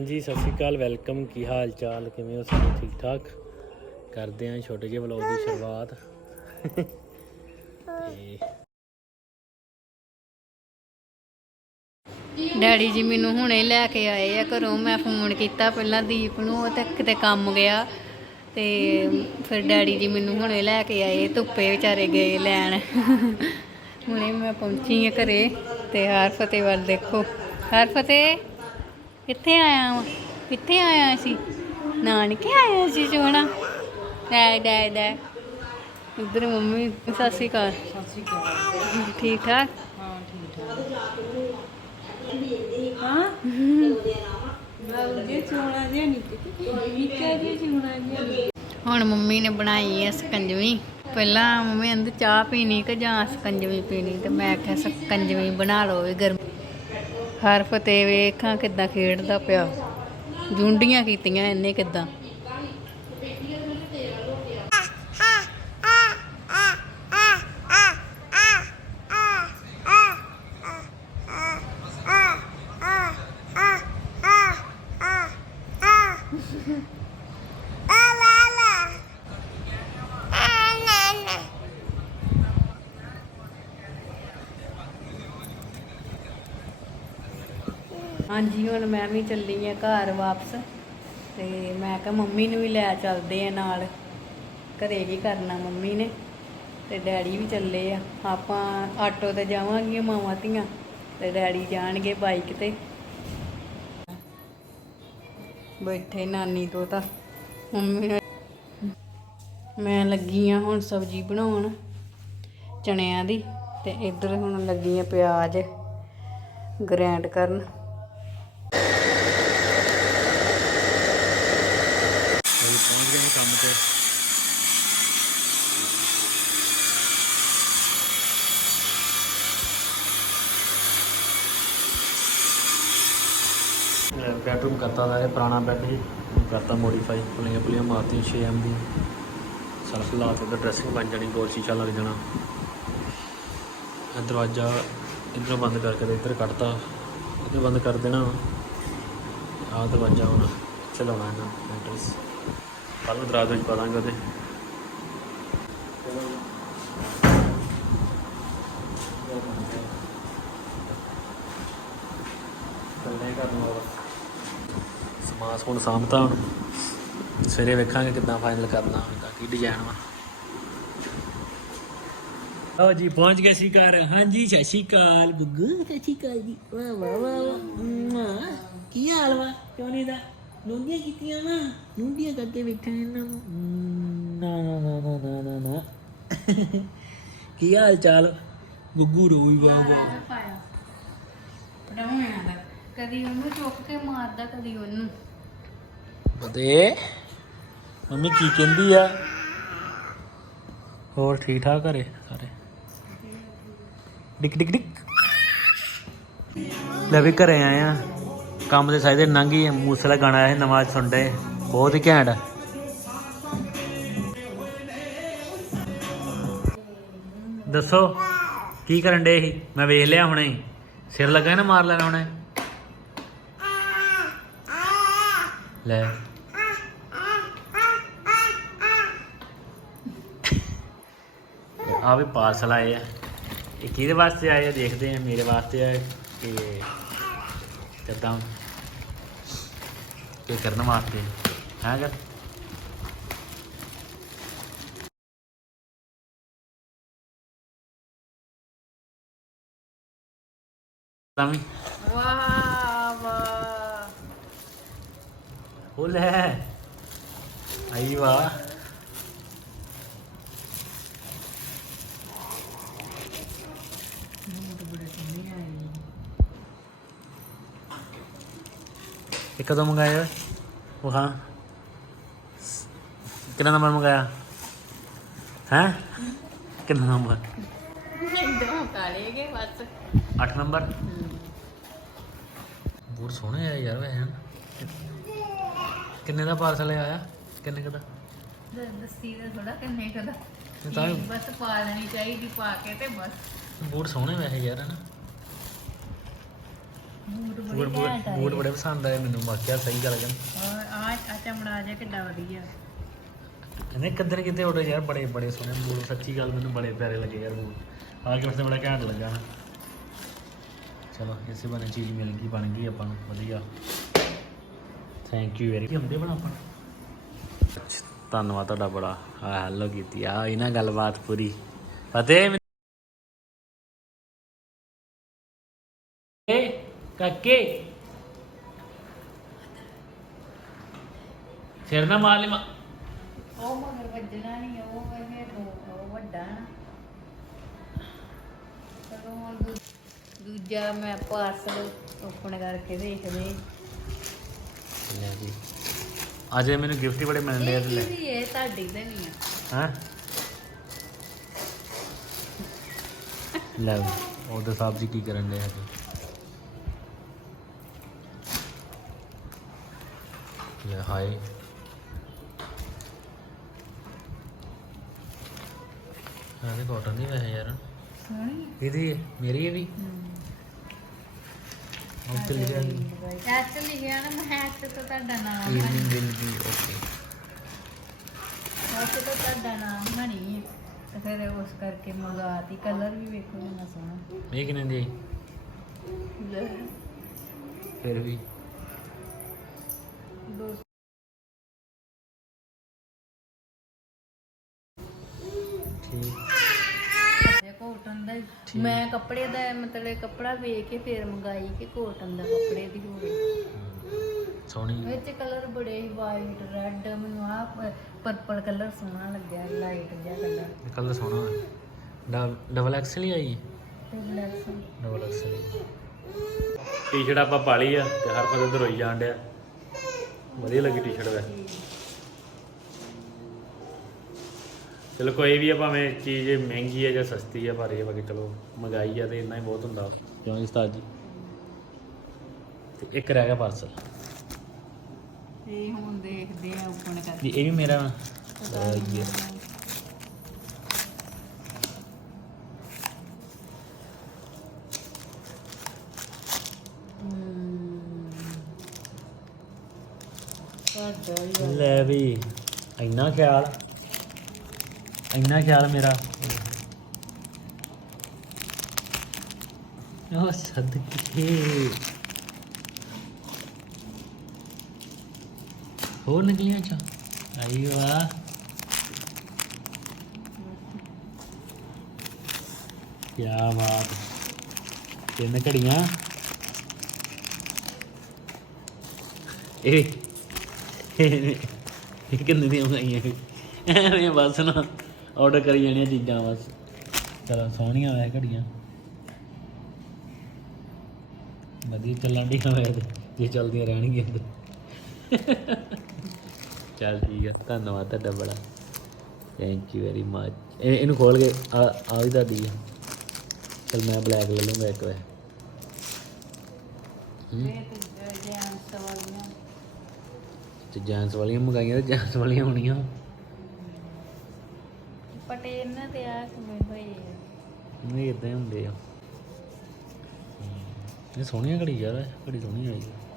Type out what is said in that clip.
ਹਾਂਜੀ ਸਤਿ ਸ਼੍ਰੀ ਅਕਾਲ ਵੈਲਕਮ। ਕੀ ਹਾਲ ਚਾਲ ਕਿਵੇਂ ਹੋ ਸਾਰੇ? ਠੀਕ ਠਾਕ ਕਰਦੇ ਆਂ ਛੋਟੇ ਜਿਹੇ ਵਲੌਗ ਦੀ ਸ਼ੁਰੂਆਤ। ਤੇ ਡੈਡੀ ਜੀ ਮੈਨੂੰ ਹੁਣੇ ਲੈ ਕੇ ਆਏ ਆ ਘਰੋਂ। ਮੈਂ ਫੋਨ ਕੀਤਾ ਪਹਿਲਾਂ ਦੀਪ ਨੂੰ ਉਹ ਤੇ ਕਿਤੇ ਕੰਮ ਗਿਆ। ਤੇ ਫਿਰ ਡੈਡੀ ਜੀ ਮੈਨੂੰ ਹੁਣੇ ਲੈ ਕੇ ਆਏ ਧੁੱਪੇ ਵਿਚਾਰੇ ਗਏ ਲੈਣ। ਹੁਣੇ ਮੈਂ ਪਹੁੰਚੀ ਆ ਘਰੇ ਤੇ ਹਰ ਫਤਿਹ ਵੱਲ ਦੇਖੋ। ਹਰ ਫਤਿਹ? ਕਿੱਥੇ ਆਇਆ ਵਾਂ? ਕਿੱਥੇ ਆਇਆ ਸੀ? ਨਾਨਕੇ ਆਇਆ ਸੀ ਸੋਹਣਾ ਡੈ ਡੈ ਡੈ ਇੱਧਰ ਮੰਮੀ, ਸਤਿ ਸ਼੍ਰੀ ਅਕਾਲ। ਠੀਕ ਠਾਕ? ਹਾਂ? ਠੀਕ ਠਾਕ ਹਾਂ ਬਾਉ ਚੋਣਾ ਜੇ ਨਹੀਂ ਤੇ ਜੇ ਚੋਣਾ ਜੇ ਹੁਣ ਮੰਮੀ ਨੇ ਬਣਾਈ ਹੈ ਸਕੰਜਵੀ। ਪਹਿਲਾਂ ਮੰਮੀ ਕਹਿੰਦੀ ਚਾਹ ਪੀਣੀ ਕਿ ਜਾਂ ਸਕੰਜਵੀ ਪੀਣੀ? ਤੇ ਮੈਂ ਕਿਹਾ ਸਕੰਜਵੀ ਬਣਾ ਲਓ ਵੀ ਗਰਮ ਹਰ ਫਤੇ ਵੇਖਾਂ ਕਿੱਦਾਂ ਖੇਡਦਾ ਪਿਆ। ਜੁੰਡੀਆਂ ਕੀਤੀਆਂ ਇਹਨੇ ਕਿੱਦਾਂ। ਹਾਂਜੀ, ਹੁਣ ਮੈਂ ਵੀ ਚੱਲੀ ਆ ਘਰ ਵਾਪਸ ਤੇ ਮੈਂ ਕਿਹਾ ਮੰਮੀ ਨੂੰ ਵੀ ਲੈ ਚੱਲਦੇ ਆ ਨਾਲ। ਘਰੇ ਕੀ ਕਰਨਾ ਮੰਮੀ ਨੇ ਤੇ ਡੈਡੀ ਵੀ ਚੱਲੇ ਆ। ਆਪਾਂ ਆਟੋ ਤੇ ਜਾਵਾਂਗੀਆਂ ਮਾਵਾਂ ਧੀਆਂ ਤੇ ਡੈਡੀ ਜਾਣਗੇ ਬਾਈਕ ਤੇ। ਬੈਠੇ ਨਾਨੀ ਤੋਂ ਤਾਂ। ਮੰਮੀ ਮੈਂ ਲੱਗੀ ਆ ਹੁਣ ਸਬਜ਼ੀ ਬਣਾਉਣ ਚਣਿਆਂ ਦੀ ਤੇ ਇੱਧਰ ਹੁਣ ਲੱਗੀ ਆ ਪਿਆਜ਼ ਗ੍ਰੈਂਡ ਕਰਨ। ਪਹੁੰਚ ਗਏ ਕੰਮ ਤੇ। ਬੈਡਰੂਮ ਕਰਤਾ ਦਾ ਇਹ, ਪੁਰਾਣਾ ਬੈੱਡ ਸੀ। ਕਰਤਾ ਮੋਡੀਫਾਈ ਪੁਲੀਆਂ ਪੁਲੀਆਂ ਮਾਰਤੀਆਂ 6 ਐਮ ਦੀ ਸਰਫ ਲਾ ਕੇ ਉਹਦਾ ਡਰੈਸਿੰਗ ਬਣ ਜਾਣੀ, ਗੋਲ ਸ਼ੀਸ਼ਾ ਲੱਗ ਜਾਣਾ। ਇਹ ਦਰਵਾਜ਼ਾ ਇੱਧਰੋਂ ਬੰਦ ਕਰਕੇ ਤੇ ਇੱਧਰ ਕੱਢਤਾ। ਇੱਧਰ ਬੰਦ ਕਰ ਦੇਣਾ। ਆਹ ਦਰਵਾਜ਼ਾ ਹੁਣ ਚਲਾਉਣਾ ਇਹਨਾਂ ਐਂਟਰਸ ਕੱਲ ਨੂੰ ਦਰਾਜ ਵਿੱਚ ਪਾ ਦਾਂਗੇ ਉਹਦੇ। ਕੱਲੇ ਕਰਨ ਵਾਲਾ ਸਮਾਸ ਹੁਣ ਸਾਂਭਤਾ ਹੁਣ। ਸਵੇਰੇ ਵੇਖਾਂਗੇ ਕਿੱਦਾਂ ਫਾਈਨਲ ਕਰਨਾ ਹੁੰਦਾ ਕੀ ਡਿਜ਼ਾਈਨ ਵਾ। ਲਓ ਜੀ ਪਹੁੰਚ ਗਏ ਸੀ ਘਰ। ਹਾਂਜੀ ਸਤਿ ਸ਼੍ਰੀ ਅਕਾਲ। ਗੁੱਗੂ ਸਤਿ ਸ਼੍ਰੀ ਅਕਾਲ ਜੀ। ਵਾਹ ਵਾਹ ਵਾਹ। ਕੀ ਹਾਲ ਵਾ? ਕਿਉਂ ਨਹੀਂ ਦਾ ਨੁੰਦੀਆਂ ਕੀਤੀਆਂ ਵਾ ਨੁੰਦੀਆਂ ਕਰਕੇ ਵੇਖਾਂ ਇਹਨਾਂ ਨੂੰ। ਨਾ ਨਾ ਨਾ ਨਾ ਨਾ ਨਾ ਨਾ। ਕੀ ਹਾਲ ਚਾਲ? ਗੁੱਗੂ ਰੋਈ ਵਾਹ ਵਾਹ। ਪਾਇਆ। ਪੜਾਉਣਾ ਦਾ। ਕਦੀ ਉਹਨੂੰ ਚੁੱਕ ਕੇ ਮਾਰਦਾ ਕਦੀ ਉਹਨੂੰ। ਬਦੇ ਮੰਮੀ ਕੀ ਕਹਿੰਦੀ ਆ? ਹੋਰ ਠੀਕ ਠਾਕ ਘਰੇ ਸਾਰੇ? ਡਿਕ ਡਿਕ ਡਿਕ। ਲੈ ਵੀ ਘਰੇ ਆਏ ਆ। ਕੰਮ ਦੇ ਸਾਈਦੇ ਨੰਗੀ ਮੂਸਲਾ ਗਾਣਾ ਆਇਆ ਨਵਾਂ ਸੁਣਦੇ ਬਹੁਤ ਹੀ ਘੈਂਟ। ਦੱਸੋ, ਕੀ ਕਰਨ ਡੇ ਸੀ? ਮੈਂ ਵੇਖ ਲਿਆ ਹੁਣੇ ਸਿਰ ਲੱਗਾ ਨਾ ਮਾਰ ਲੈਣਾ ਹੁਣੇ। ਲੈ। ਆ ਵੀ ਪਾਰਸਲ ਆਏ ਆ। ਇਹ ਕਿਹਦੇ ਵਾਸਤੇ ਆਏ ਆ? ਦੇਖਦੇ ਆ, ਮੇਰੇ ਵਾਸਤੇ ਆ ਕਿ ਕਿੱਦਾਂ? ਕੀ ਕਰਨ ਵਾਸਤੇ? ਹੈ ਕਰ ਤਾਂ ਵੀ। ਵਾਹ ਵਾਹ ਉਹ ਲੈ। ਆਈ ਵਾਹ ਇਹ ਕਦੋਂ ਮੰਗਾਇਆ ਓਏ ਉਹ ਹਾਂ ਕਿੰਨਾ ਨੰਬਰ ਮੰਗਾਇਆ ਹੈ ਕਿੰਨਾ ਨੰਬਰ ਦੋ ਬਸ 8 ਨੰਬਰ ਬੂਟ ਸੋਹਣੇ ਆ ਯਾਰ ਹਨ ਕਿੰਨੇ ਦਾ ਪਾਰਸਲ ਆਇਆ ਕਿੰਨੇ ਕੁ ਦਾ ਦੱਸੀ ਦਾ ਥੋੜਾ ਕਿੰਨੇ ਕਦਾ ਤਾਂ ਬਸ ਪਾ ਲੈਣੀ ਚਾਹੀਦੀ ਪਾ ਕੇ ਤੇ ਬਸ ਬੂਟ ਸੋਹਣੇ ਵੈਸੇ ਯਾਰ ਹਨ ਬੂਟ ਬੂਟ ਬੂਟ ਬੂਟ ਬੜੇ ਪਸੰਦ ਆਏ ਮੈਨੂੰ ਵਾਕਿਆ ਸਹੀ ਗੱਲ ਹੈ ਆ ਆ ਚਮੜਾ ਜਿਹਾ ਕਿੱਡਾ ਵਧੀਆ। ਇਹਨੇ ਕਿੱਧਰ ਕਿਤੇ ਉੜੇ ਯਾਰ ਬੜੇ ਬੜੇ ਸੋਹਣੇ ਬੂਟ ਸੱਚੀ ਗੱਲ ਮੈਨੂੰ ਬੜੇ ਪਿਆਰੇ ਲੱਗੇ ਯਾਰ ਬੂਟ। ਆ ਕੇ ਉਸਨੇ ਬੜਾ ਘੈਂਟ ਲੱਗਾ। ਨਾ ਚਲੋ ਇਸੇ ਬਣੇ ਚੀਜ਼ ਮਿਲ ਗਈ ਬਣ ਗਈ ਆਪਾਂ ਨੂੰ ਵਧੀਆ। ਥੈਂਕ ਯੂ ਵੈਰੀ ਹੁੰਦੇ ਬਣਾ ਆਪਾਂ? ਧੰਨਵਾਦ ਤੁਹਾਡਾ ਬੜਾ ਆ ਹੈਲੋ ਕੀਤੀ। ਆ ਇਹਨਾਂ ਗੱਲਬਾਤ ਪੂਰੀ। ਫਤਿਹ। ਕਾਕੇ। ਸਿਰ ਨਾ ਮਾਰ ਲੈ ਮਾ ਉਹ ਮਗਰ ਵੱਜਣਾ ਨਹੀਂ ਉਹ ਵੈਸੇ ਦੋ- ਉਹ ਵੱਡਾ ਨਾ। ਚਲੋ ਹੁਣ ਦੂ- ਦੂਜਾ ਮੈਂ ਪਾਰਸਲ ਓਪਨ ਕਰਕੇ ਦੇਖਦੇ। ਲੈ ਜੀ। ਅੱਜ ਮੈਨੂੰ ਗਿਫਟ ਹੀ ਬੜੇ ਮਿਲਦੇ ਆ ਇਹ ਲੈ ਕੀ ਹੈ ਤੁਹਾਡੀ ਤਾਂ ਨਹੀਂ ਆ। ਹਾਂ? ਲੈ ਉਹਦੇ ਸਾਹਿਬ ਜੀ ਕੀ ਕਰਨ ਦੇ ਹੈਗੇ ਲੈ ਹਾਏ ਹਾਂ ਇਹ ਕਾਟਨ ਦੀ ਵੈਸੇ ਯਾਰ ਸੋਹਣੀ ਇਹਦੀ ਮੇਰੀ ਇਹ ਵੀ ਉੱਤੇ ਲਿਖਿਆ ਸੀ ਐਚ ਲਿਖਿਆ ਨਾ ਮੈਂ ਐਚ ਤੋਂ ਤੁਹਾਡਾ ਨਾਮ evening will be okay H ਤੋਂ ਤੁਹਾਡਾ ਨਾਮ ਹਣੀ ਹੈ ਤੇ ਫਿਰ ਉਸ ਕਰਕੇ ਮੰਗਾਤੀ ਕਲਰ ਵੀ ਵੇਖੋ ਕਿੰਨਾ ਸੋਹਣਾ। ਇਹ ਕਿੰਨੇ ਦੀ? ਆਈ? ਫਿਰ ਵੀ। ਮੈਂ ਕੱਪੜੇ ਦਾ ਮਤਲਬ ਕੱਪੜਾ ਵੇਖ ਕੇ ਫਿਰ ਮੰਗਾਈ ਕਿ ਕੋਟਨ ਦਾ ਕੱਪੜੇ ਦੀ ਹੋਵੇ ਸੋਹਣੀ। ਵਿੱਚ ਕਲਰ ਬੜੇ ਹੀ ਵਾਈਟ ਰੈੱਡ ਮੈਨੂੰ ਆ ਪਰਪਲ ਕਲਰ ਸੋਹਣਾ ਲੱਗਿਆ ਲਾਈਟ ਜਿਹਾ ਕਲਰ ਇਹ ਕਲਰ ਸੋਹਣਾ ਹੈ। ਡਬਲ ਐਕਸਲ ਹੀ ਆਈ? ਤੇ ਬਲੈਕ ਡਬਲ ਐਕਸਲ ਟੀ-ਸ਼ਰਟ ਆਪਾਂ ਪਾ ਲਈ ਆ ਤੇ ਹਰ ਫਤ ਇਧਰ ਹੋਈ ਜਾਣ ਡਿਆ। ਵਧੀਆ ਲੱਗੀ ਟੀ-ਸ਼ਰਟ ਵੈ ਚਲੋ ਕੋਈ ਵੀ ਆ ਭਾਵੇਂ ਚੀਜ਼ ਮਹਿੰਗੀ ਹੈ ਜਾਂ ਸਸਤੀ ਹੈ ਪਰ ਇਹ ਵਾ ਕਿ ਚਲੋ ਮਹਿੰਗਾਈ ਆ ਤੇ ਇੰਨਾ ਹੀ ਬਹੁਤ ਹੁੰਦਾ। ਕਿਉਂ ਜੀ ਉਸਤਾਦ ਜੀ? ਤੇ ਇੱਕ ਰਹਿ ਗਿਆ ਪਾਰਸਲ ਇਹ ਹੁਣ ਦੇਖਦੇ ਆ ਓਪਨ ਕਰਕੇ। ਜੀ ਇਹ ਵੀ ਮੇਰਾ ਅਹ, ਇਹ ਸਾਡਾ ਹੀ ਲੈ ਵੀ ਇੰਨਾ ਖਿਆਲ। ਇੰਨਾ ਖਿਆਲ ਮੇਰਾ। ਉਹ ਸਦਕੇ। ਹੋਰ ਨਿਕਲੀਆਂ ਚਾ। ਆਈ ਵਾਹ ਕੀ ਬਾਤ। ਤਿੰਨ ਘੜੀਆਂ। ਇਹ ਇਹ ਕਿੰਨੇ ਦੀਆਂ ਆਈਆਂ ਐਵੇਂ ਬਸ ਨਾ। ਆਰਡਰ ਕਰੀ ਜਾਣੀਆਂ ਚੀਜ਼ਾਂ ਬਸ। ਚਲੋ ਸੋਹਣੀਆਂ ਵੈ ਘੜੀਆਂ। ਵਧੀਆ ਚੱਲਣ ਦੀ ਤੇ। ਜੇ ਚੱਲਦੀਆਂ ਰਹਿਣਗੀਆਂ ਤੇ। ਚੱਲ ਠੀਕ ਆ ਧੰਨਵਾਦ ਤੁਹਾਡਾ ਬੜਾ। ਥੈਂਕ ਯੂ ਵੈਰੀ ਮਚ ਇਹਨੂੰ ਖੋਲ ਕੇ ਆ ਆ ਵੀ ਤੁਹਾਡੀ ਆ। ਚਲ ਮੈਂ ਬਲੈਕ ਲੈ ਲੂੰਗਾ ਇੱਕ ਵਾਰ। ਹੂੰ? ਤੇ ਜੈਂਸ ਵਾਲੀਆਂ। ਮੰਗਾਈਆਂ ਤੇ ਜੈਂਸ ਵਾਲੀਆਂ ਹੋਣੀਆਂ। ਪਟੇ ਇਹਨਾਂ ਤੇ ਆ ਕਿਵੇਂ ਹੋਏ ਆ। ਨਹੀਂ ਇਦਾਂ ਹੁੰਦੇ ਆ। ਹਮ, ਇਹ ਸੋਹਣੀਆਂ ਘੜੀ ਯਾਰ ਘੜੀ ਸੋਹਣੀ ਆਈ ਆ।